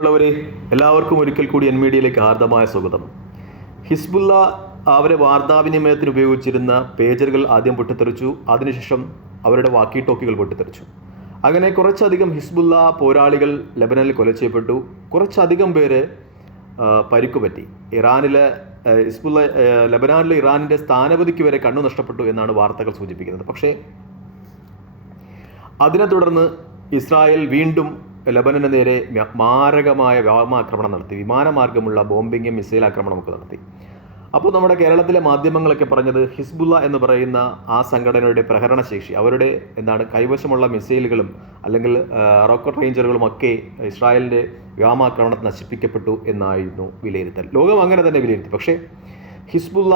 ഉള്ളവരെ എല്ലാവർക്കും ഒരിക്കൽ കൂടി എൻ മീഡിയയിലേക്ക് ഹാർദമായ സ്വാഗതം. ഹിസ്ബുല്ല അവരെ വാർത്താവിനിമയത്തിന് ഉപയോഗിച്ചിരുന്ന പേജറുകൾ ആദ്യം പൊട്ടിത്തെറിച്ചു അതിനുശേഷം അവരുടെ വാക്കി ടോക്കികൾ പൊട്ടിത്തെറിച്ചു. അങ്ങനെ കുറച്ചധികം ഹിസ്ബുല്ല പോരാളികൾ ലബനനിൽ കൊല ചെയ്യപ്പെട്ടു. കുറച്ചധികം പേര് പരിക്കു പരിക്കുപറ്റി. ഇറാനിലെ ഹിസ്ബുല്ല ലബനാനിലെ ഇറാനിന്റെ സ്ഥാനപതിക്ക് വരെ കണ്ണു നഷ്ടപ്പെട്ടു എന്നാണ് വാർത്തകൾ സൂചിപ്പിക്കുന്നത്. പക്ഷേ അതിനെ തുടർന്ന് ഇസ്രായേൽ വീണ്ടും ലബനന് നേരെ മ്യ- മാരകമായ വ്യോമാക്രമണം നടത്തി. വിമാനമാർഗമുള്ള ബോംബിങ്ങും മിസൈൽ ആക്രമണമൊക്കെ നടത്തി. അപ്പോൾ നമ്മുടെ കേരളത്തിലെ മാധ്യമങ്ങളൊക്കെ പറഞ്ഞത് ഹിസ്ബുല്ല എന്ന് പറയുന്ന ആ സംഘടനയുടെ പ്രഹരണശേഷി അവരുടെ എന്താണ് കൈവശമുള്ള മിസൈലുകളും അല്ലെങ്കിൽ റോക്കറ്റ് റേഞ്ചറുകളും ഒക്കെ ഇസ്രായേലിന്റെ വ്യോമാക്രമണത്തിൽ നശിപ്പിക്കപ്പെട്ടു എന്നായിരുന്നു വിലയിരുത്തൽ. ലോകം അങ്ങനെ തന്നെ വിലയിരുത്തി. പക്ഷേ ഹിസ്ബുല്ല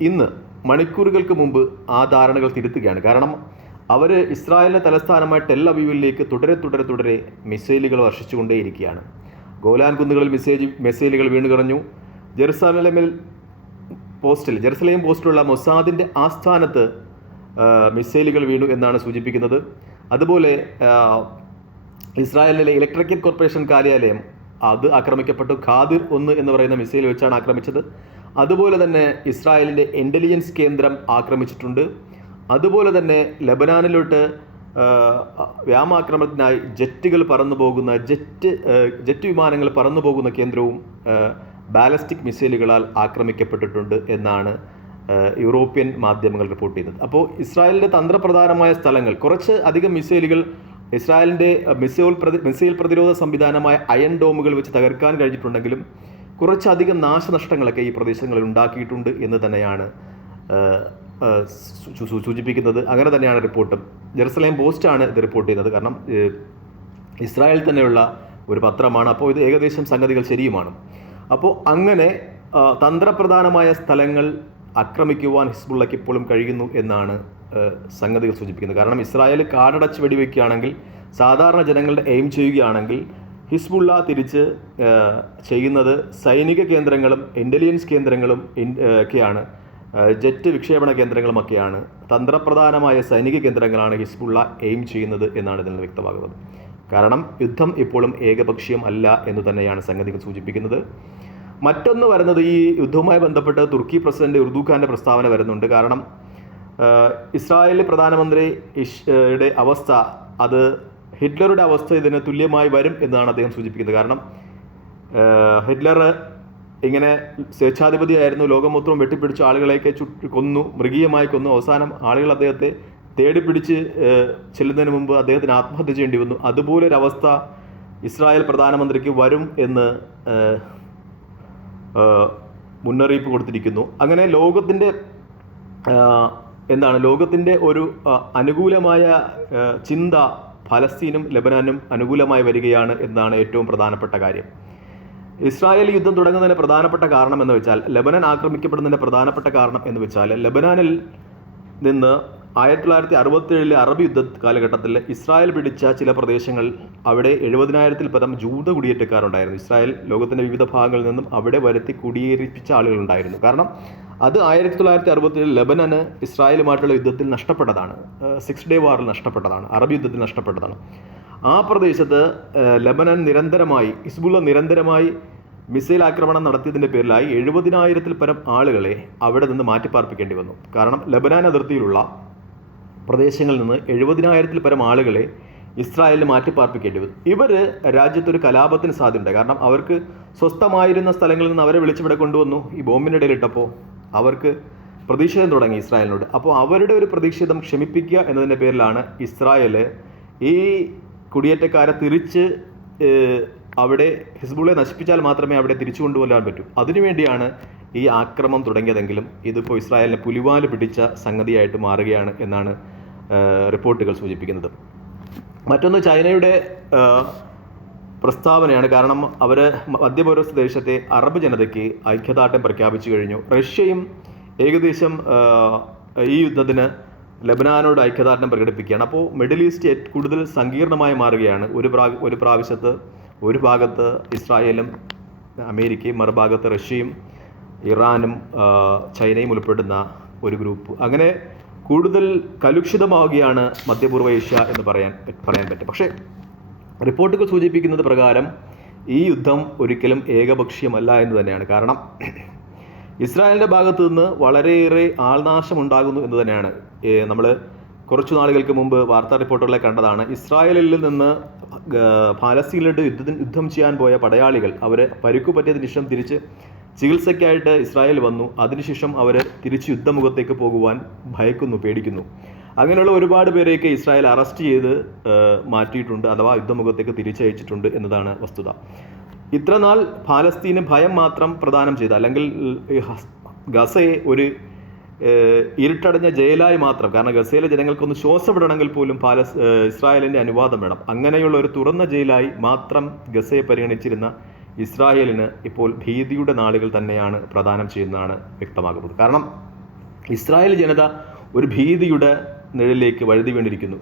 ഇന്ന് മണിക്കൂറുകൾക്ക് മുമ്പ് ആ ധാരണകൾ തിരുത്തുകയാണ്. കാരണം അവർ ഇസ്രായേലിന്റെ തലസ്ഥാനമായ ടെൽ അവീവിലേക്ക് തുടരെ തുടരെ തുടരെ മിസൈലുകൾ വർഷിച്ചുകൊണ്ടേയിരിക്കുകയാണ്. ഗോലാൻ കുന്നുകളിൽ മിസൈജ് മിസൈലുകൾ വീണ് കളഞ്ഞു ജെറുസലേമിൽ പോസ്റ്റിൽ ജെറുസലേം പോസ്റ്റിലുള്ള മൊസാദിന്റെ ആസ്ഥാനത്ത് മിസൈലുകൾ വീണു എന്നാണ് സൂചിപ്പിക്കുന്നത്. അതുപോലെ ഇസ്രായേലിലെ ഇലക്ട്രിക്കൽ കോർപ്പറേഷൻ കാര്യാലയം അത് ആക്രമിക്കപ്പെട്ടു. ഖാദിർ ഒന്ന് എന്ന് പറയുന്ന മിസൈൽ വെച്ചാണ് ആക്രമിച്ചത്. അതുപോലെ തന്നെ ഇസ്രായേലിന്റെ ഇന്റലിജൻസ് കേന്ദ്രം ആക്രമിച്ചിട്ടുണ്ട്. അതുപോലെ തന്നെ ലബനാനിലോട്ട് വ്യോമാക്രമണത്തിനായി ജെറ്റുകൾ പറന്നു പോകുന്ന ജെറ്റ് ജെറ്റ് വിമാനങ്ങൾ പറന്നു പോകുന്ന കേന്ദ്രവും ബാലസ്റ്റിക് മിസൈലുകളാൽ ആക്രമിക്കപ്പെട്ടിട്ടുണ്ട് എന്നാണ് യൂറോപ്യൻ മാധ്യമങ്ങൾ റിപ്പോർട്ട് ചെയ്തത് അപ്പോൾ ഇസ്രായേലിന്റെ തന്ത്രപ്രധാനമായ സ്ഥലങ്ങൾ കുറച്ച് അധികം മിസൈലുകൾ ഇസ്രായേലിന്റെ മിസൈൽ പ്രതി മിസൈൽ പ്രതിരോധ സംവിധാനമായ അയൺ ഡോമുകൾ വെച്ച് തകർക്കാൻ കഴിഞ്ഞിട്ടുണ്ടെങ്കിലും കുറച്ചധികം നാശനഷ്ടങ്ങളൊക്കെ ഈ പ്രദേശങ്ങളിൽ ഉണ്ടാക്കിയിട്ടുണ്ട് എന്ന് തന്നെയാണ് സൂചിപ്പിക്കുന്നത് അങ്ങനെ തന്നെയാണ് റിപ്പോർട്ട്. ജെറുസലേം പോസ്റ്റാണ് ഇത് റിപ്പോർട്ട് ചെയ്യുന്നത്. കാരണം ഇസ്രായേൽ തന്നെയുള്ള ഒരു പത്രമാണ്. അപ്പോൾ ഇത് ഏകദേശം സംഗതികൾ ശരിയുമാണ്. അപ്പോൾ അങ്ങനെ തന്ത്രപ്രധാനമായ സ്ഥലങ്ങൾ ആക്രമിക്കുവാൻ ഹിസ്ബുള്ളയ്ക്ക് ഇപ്പോഴും കഴിയുന്നു എന്നാണ് സംഗതികൾ സൂചിപ്പിക്കുന്നത്. കാരണം ഇസ്രായേൽ കാടടച്ച് വെടിവെക്കുകയാണെങ്കിൽ സാധാരണ ജനങ്ങളുടെ എയിം ചെയ്യുകയാണെങ്കിൽ ഹിസ്ബുള്ള തിരിച്ച് ചെയ്യുന്നത് സൈനിക കേന്ദ്രങ്ങളും ഇന്റലിജൻസ് കേന്ദ്രങ്ങളും ഒക്കെയാണ്. ജെറ്റ് വിക്ഷേപണ കേന്ദ്രങ്ങളുമൊക്കെയാണ് തന്ത്രപ്രധാനമായ സൈനിക കേന്ദ്രങ്ങളാണ് ഹിസ്ബുള്ള എയിം ചെയ്യുന്നത് എന്നാണ് ഇതിൽ വ്യക്തമാകുന്നത്. കാരണം യുദ്ധം ഇപ്പോഴും ഏകപക്ഷീയം അല്ല എന്ന് തന്നെയാണ് സംഗതികൾ സൂചിപ്പിക്കുന്നത്. മറ്റൊന്ന് വരുന്നത് ഈ യുദ്ധവുമായി ബന്ധപ്പെട്ട് തുർക്കി പ്രസിഡന്റ് ഉർദുഖാന്റെ പ്രസ്താവന വരുന്നുണ്ട്. കാരണം ഇസ്രായേൽ പ്രധാനമന്ത്രിയുടെ അവസ്ഥ അത് ഹിറ്റ്ലറുടെ അവസ്ഥ ഇതിന് തുല്യമായി വരും എന്നാണ് അദ്ദേഹം സൂചിപ്പിക്കുന്നത്. കാരണം ഹിറ്റ്ലർ ഇങ്ങനെ സ്വേച്ഛാധിപതിയായിരുന്നു. ലോകം മൊത്തം വെട്ടിപ്പിടിച്ച ആളുകളെയൊക്കെ ചുട്ട് കൊന്നു. മൃഗീയമായി കൊന്നു. അവസാനം ആളുകൾ അദ്ദേഹത്തെ തേടി പിടിച്ച് ചെല്ലുന്നതിന് മുമ്പ് അദ്ദേഹത്തിന് ആത്മഹത്യ ചെയ്യേണ്ടി വന്നു. അതുപോലൊരവസ്ഥ ഇസ്രായേൽ പ്രധാനമന്ത്രിക്ക് വരും എന്ന് മുന്നറിയിപ്പ് കൊടുത്തിരിക്കുന്നു. അങ്ങനെ ലോകത്തിന്റെ എന്താണ് ലോകത്തിന്റെ ഒരു അനുകൂലമായ ചിന്ത ഫലസ്തീനും ലബനാനും അനുകൂലമായി വരികയാണ് എന്നാണ് ഏറ്റവും പ്രധാനപ്പെട്ട കാര്യം. ഇസ്രായേൽ യുദ്ധം തുടങ്ങുന്നതിന് പ്രധാനപ്പെട്ട കാരണം എന്ന് വെച്ചാൽ ലബനൻ ആക്രമിക്കപ്പെടുന്നതിന്റെ പ്രധാനപ്പെട്ട കാരണം എന്ന് വെച്ചാൽ ലബനാനിൽ നിന്ന് ആയിരത്തി തൊള്ളായിരത്തി അറുപത്തേഴിലെ അറബ് യുദ്ധ കാലഘട്ടത്തിൽ ഇസ്രായേൽ പിടിച്ച ചില പ്രദേശങ്ങൾ അവിടെ എഴുപതിനായിരത്തിൽ പരം ജൂത കുടിയേറ്റക്കാരുണ്ടായിരുന്നു. ഇസ്രായേൽ ലോകത്തിന്റെ വിവിധ ഭാഗങ്ങളിൽ നിന്നും അവിടെ വരുത്തി കുടിയേറിപ്പിച്ച ആളുകളുണ്ടായിരുന്നു. കാരണം അത് ആയിരത്തി തൊള്ളായിരത്തി അറുപത്തേഴിൽ ലബനന് ഇസ്രായേലുമായിട്ടുള്ള യുദ്ധത്തിൽ നഷ്ടപ്പെട്ടതാണ്. സിക്സ് ഡേ വാറിൽ നഷ്ടപ്പെട്ടതാണ്. അറബ് യുദ്ധത്തിൽ നഷ്ടപ്പെട്ടതാണ്. ആ പ്രദേശത്ത് ലബനൻ നിരന്തരമായി ഹിസ്ബുള്ള നിരന്തരമായി മിസൈൽ ആക്രമണം നടത്തിയതിന്റെ പേരിലായി എഴുപതിനായിരത്തിൽ പരം ആളുകളെ അവിടെ നിന്ന് മാറ്റിപ്പാർപ്പിക്കേണ്ടി വന്നു. കാരണം ലബനാൻ അതിർത്തിയിലുള്ള പ്രദേശങ്ങളിൽ നിന്ന് എഴുപതിനായിരത്തിൽ പരം ആളുകളെ ഇസ്രായേലിന് മാറ്റിപ്പാർപ്പിക്കേണ്ടി വന്നു. ഇവർ രാജ്യത്തൊരു കലാപത്തിന് സാധ്യതയുണ്ട്. കാരണം അവർക്ക് സ്വസ്ഥമായിരുന്ന സ്ഥലങ്ങളിൽ നിന്ന് അവരെ വിളിച്ചിവിടെ കൊണ്ടുവന്നു. ഈ ബോംബിന്റെ ഇടയിലിട്ടപ്പോൾ അവർക്ക് പ്രതിഷേധം തുടങ്ങി ഇസ്രായേലിനോട്. അപ്പോൾ അവരുടെ ഒരു പ്രതിഷേധം ക്ഷമിപ്പിക്കുക എന്നതിന്റെ പേരിലാണ് ഇസ്രായേൽ ഈ കുടിയേറ്റക്കാരെ തിരിച്ച് അവിടെ ഹിസ്ബുളെ നശിപ്പിച്ചാൽ മാത്രമേ അവിടെ തിരിച്ചു കൊണ്ടുപോകാൻ പറ്റൂ. അതിനുവേണ്ടിയാണ് ഈ ആക്രമം തുടങ്ങിയതെങ്കിലും ഇതിപ്പോൾ ഇസ്രായേലിനെ പുലിവാൽ പിടിച്ച സംഗതിയായിട്ട് മാറുകയാണ് എന്നാണ് റിപ്പോർട്ടുകൾ സൂചിപ്പിക്കുന്നത്. മറ്റൊന്ന് ചൈനയുടെ പ്രസ്താവനയാണ്. കാരണം അവർ മധ്യപൗരസ്ത്യ ദേശത്തെ അറബ് ജനതയ്ക്ക് ഐക്യദാർഢ്യം പ്രഖ്യാപിച്ചു കഴിഞ്ഞു. റഷ്യയും ഏകദേശം ഈ യുദ്ധത്തിന് ലബനാനോട് ഐക്യദാർഢ്യം പ്രകടിപ്പിക്കുകയാണ്. അപ്പോൾ മിഡിൽ ഈസ്റ്റ് കൂടുതൽ സങ്കീർണമായി മാറുകയാണ്. ഒരു പ്രാ ഒരു പ്രാവശ്യത്ത് ഒരു ഭാഗത്ത് ഇസ്രായേലും അമേരിക്കയും മറുഭാഗത്ത് റഷ്യയും ഇറാനും ചൈനയും ഉൾപ്പെടുന്ന ഒരു ഗ്രൂപ്പ്. അങ്ങനെ കൂടുതൽ കലുഷിതമാവുകയാണ് മധ്യപൂർവ ഏഷ്യ എന്ന് പറയാൻ പറയാൻ പറ്റും. പക്ഷേ റിപ്പോർട്ടുകൾ സൂചിപ്പിക്കുന്നത് പ്രകാരം ഈ യുദ്ധം ഒരിക്കലും ഏകപക്ഷീയമല്ല എന്ന് തന്നെയാണ്. കാരണം ഇസ്രായേലിന്റെ ഭാഗത്തു നിന്ന് വളരെയേറെ ആൾനാശം ഉണ്ടാകുന്നു എന്ന് തന്നെയാണ്. നമ്മൾ കുറച്ചു നാളുകൾക്ക് മുമ്പ് വാർത്താ റിപ്പോർട്ടുകളെ കണ്ടതാണ്. ഇസ്രായേലിൽ നിന്ന് പാലസ്തീനിലോട്ട് യുദ്ധത്തിന് യുദ്ധം ചെയ്യാൻ പോയ പടയാളികൾ അവർ പരുക്കു പറ്റിയതിന് ശേഷം തിരിച്ച് ചികിത്സയ്ക്കായിട്ട് ഇസ്രായേൽ വന്നു. അതിനുശേഷം അവർ തിരിച്ച് യുദ്ധമുഖത്തേക്ക് പോകുവാൻ ഭയക്കുന്നു പേടിക്കുന്നു. അങ്ങനെയുള്ള ഒരുപാട് പേരെയൊക്കെ ഇസ്രായേൽ അറസ്റ്റ് ചെയ്ത് മാറ്റിയിട്ടുണ്ട് അഥവാ യുദ്ധമുഖത്തേക്ക് തിരിച്ചയച്ചിട്ടുണ്ട് എന്നതാണ് വസ്തുത. ഇത്ര നാൾ പാലസ്തീന് ഭയം മാത്രം പ്രദാനം ചെയ്ത അല്ലെങ്കിൽ ഗസയെ ഒരു ഇരുട്ടടഞ്ഞ ജയിലായി മാത്രം കാരണം ഗസയിലെ ജനങ്ങൾക്കൊന്ന് ശ്വാസം വിടണമെങ്കിൽ പോലും പാലസ് ഇസ്രായേലിന്റെ അനുവാദം വേണം. അങ്ങനെയുള്ള ഒരു തുറന്ന ജയിലായി മാത്രം ഗസയെ പരിഗണിച്ചിരുന്ന ഇസ്രായേലിന് ഇപ്പോൾ ഭീതിയുടെ നാളുകൾ തന്നെയാണ് പ്രദാനം ചെയ്യുന്നതാണ് വ്യക്തമാകുന്നത്. കാരണം ഇസ്രായേൽ ജനത ഒരു ഭീതിയുടെ നിഴലിലേക്ക് വഴുതി വീണ്ടിരിക്കുന്നു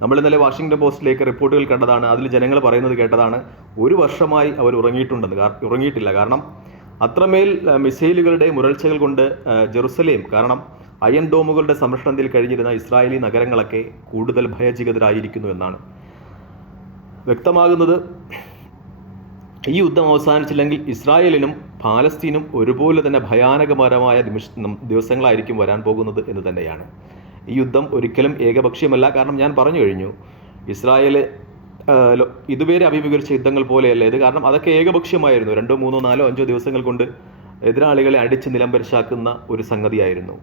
നമ്മൾ ഇന്നലെ വാഷിംഗ്ടൺ പോസ്റ്റിലേക്ക് റിപ്പോർട്ടുകൾ കണ്ടതാണ്. അതിൽ ജനങ്ങൾ പറയുന്നത് കേട്ടതാണ്. ഒരു വർഷമായി അവർ ഉറങ്ങിയിട്ടുണ്ടെന്ന്. ഉറങ്ങിയിട്ടില്ല. കാരണം അത്രമേൽ മിസൈലുകളുടെ മുരൾച്ചകൾ കൊണ്ട് ജെറുസലേം കാരണം അയൺ ഡോമുകളുടെ സംരക്ഷണത്തിൽ കഴിഞ്ഞിരുന്ന ഇസ്രായേലി നഗരങ്ങളൊക്കെ കൂടുതൽ ഭയചികിതരായിരിക്കുന്നു എന്നാണ് വ്യക്തമാകുന്നത്. ഈ യുദ്ധം അവസാനിച്ചില്ലെങ്കിൽ ഇസ്രായേലിനും പാലസ്തീനും ഒരുപോലെ തന്നെ ഭയാനകപരമായ നിമിഷ ദിവസങ്ങളായിരിക്കും വരാൻ പോകുന്നത് എന്ന് തന്നെയാണ്. ഈ യുദ്ധം ഒരിക്കലും ഏകപക്ഷീയമല്ല. കാരണം ഞാൻ പറഞ്ഞു കഴിഞ്ഞു ഇസ്രായേൽ ഇതുവരെ അഭിമുഖീകരിച്ച യുദ്ധങ്ങൾ പോലെയല്ല ഇത്. കാരണം അതൊക്കെ ഏകപക്ഷീയമായിരുന്നു. രണ്ടോ മൂന്നോ നാലോ അഞ്ചോ ദിവസങ്ങൾ കൊണ്ട് എതിരാളികളെ അടിച്ച് നിലംപരിശാക്കുന്ന ഒരു സംഗതിയായിരുന്നു.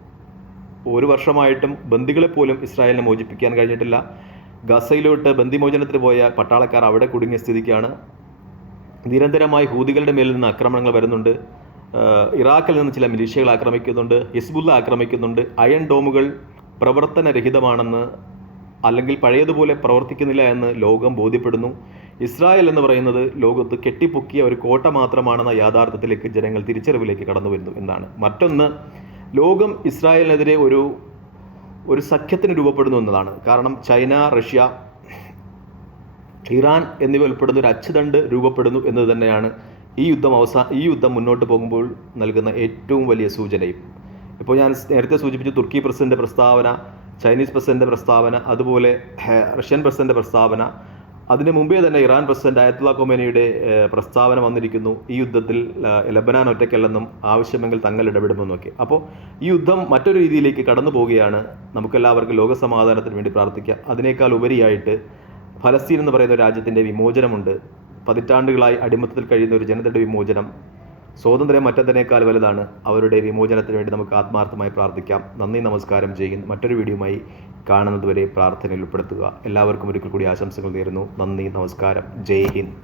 ഒരു വർഷമായിട്ടും ബന്ദികളെ പോലും ഇസ്രായേലിനെ മോചിപ്പിക്കാൻ കഴിഞ്ഞിട്ടില്ല. ഗസയിലോട്ട് ബന്ദിമോചനത്തിന് പോയ പട്ടാളക്കാർ അവിടെ കുടുങ്ങിയ സ്ഥിതിക്കാണ്. നിരന്തരമായി ഹൂതികളുടെ മേലിൽ നിന്ന് ആക്രമണങ്ങൾ വരുന്നുണ്ട്. ഇറാഖിൽ നിന്ന് ചില മിലീഷ്യകൾ ആക്രമിക്കുന്നുണ്ട് ഹിസ്ബുല്ല ആക്രമിക്കുന്നുണ്ട്. അയൺ ഡോമുകൾ പ്രവർത്തനരഹിതമാണെന്ന് അല്ലെങ്കിൽ പഴയതുപോലെ പ്രവർത്തിക്കുന്നില്ല എന്ന് ലോകം ബോധ്യപ്പെടുന്നു. ഇസ്രായേൽ എന്ന് പറയുന്നത് ലോകത്ത് കെട്ടിപ്പൊക്കിയ ഒരു കോട്ട മാത്രമാണെന്ന യാഥാർത്ഥ്യത്തിലേക്ക് ജനങ്ങൾ തിരിച്ചറിവിലേക്ക് കടന്നു വരുന്നു എന്നാണ്. മറ്റൊന്ന് ലോകം ഇസ്രായേലിനെതിരെ ഒരു ഒരു സഖ്യത്തിന് രൂപപ്പെടുന്നു എന്നതാണ്. കാരണം ചൈന റഷ്യ ഇറാൻ എന്നിവ ഉൾപ്പെടുന്ന ഒരു അച്ചുതണ്ട് രൂപപ്പെടുന്നു എന്നത് തന്നെയാണ് ഈ യുദ്ധം അവസാന ഈ യുദ്ധം മുന്നോട്ട് പോകുമ്പോൾ നൽകുന്ന ഏറ്റവും വലിയ സൂചനയും. ഇപ്പോൾ ഞാൻ നേരത്തെ സൂചിപ്പിച്ചു തുർക്കി പ്രസിഡന്റ് പ്രസ്താവന ചൈനീസ് പ്രസിഡന്റ് പ്രസ്താവന അതുപോലെ റഷ്യൻ പ്രസിഡന്റ് പ്രസ്താവന അതിന് മുമ്പേ തന്നെ ഇറാൻ പ്രസിഡന്റ് അയത്തുള്ള കൊമേനിയുടെ പ്രസ്താവന വന്നിരിക്കുന്നു ഈ യുദ്ധത്തിൽ ലബനാൻ ഒറ്റയ്ക്കല്ലെന്നും ആവശ്യമെങ്കിൽ തങ്ങൾ ഇടപെടുമെന്നൊക്കെ അപ്പോൾ ഈ യുദ്ധം മറ്റൊരു രീതിയിലേക്ക് കടന്നു പോവുകയാണ് നമുക്കെല്ലാവർക്കും ലോകസമാധാനത്തിന് വേണ്ടി പ്രാർത്ഥിക്കാം. അതിനേക്കാൾ ഉപരിയായിട്ട് ഫലസ്തീൻ എന്ന് പറയുന്ന രാജ്യത്തിന്റെ വിമോചനമുണ്ട്. പതിറ്റാണ്ടുകളായി അടിമത്തത്തിൽ കഴിയുന്ന ഒരു ജനതയുടെ വിമോചനം സ്വാതന്ത്ര്യം മറ്റതിനേക്കാൾ വലുതാണ് അവരുടെ വിമോചനത്തിന് വേണ്ടി നമുക്ക് ആത്മാർത്ഥമായി പ്രാർത്ഥിക്കാം. നന്ദി നമസ്കാരം ചെയ്യുന്നു മറ്റൊരു വീഡിയോയുമായി കാണുന്നതുവരെ പ്രാർത്ഥനയിൽ ഉൾപ്പെടുത്തുക. എല്ലാവർക്കും ഒരിക്കൽ കൂടി ആശംസകൾ നേരുന്നു. നന്ദി നമസ്കാരം. ജയ് ഹിന്ദ്.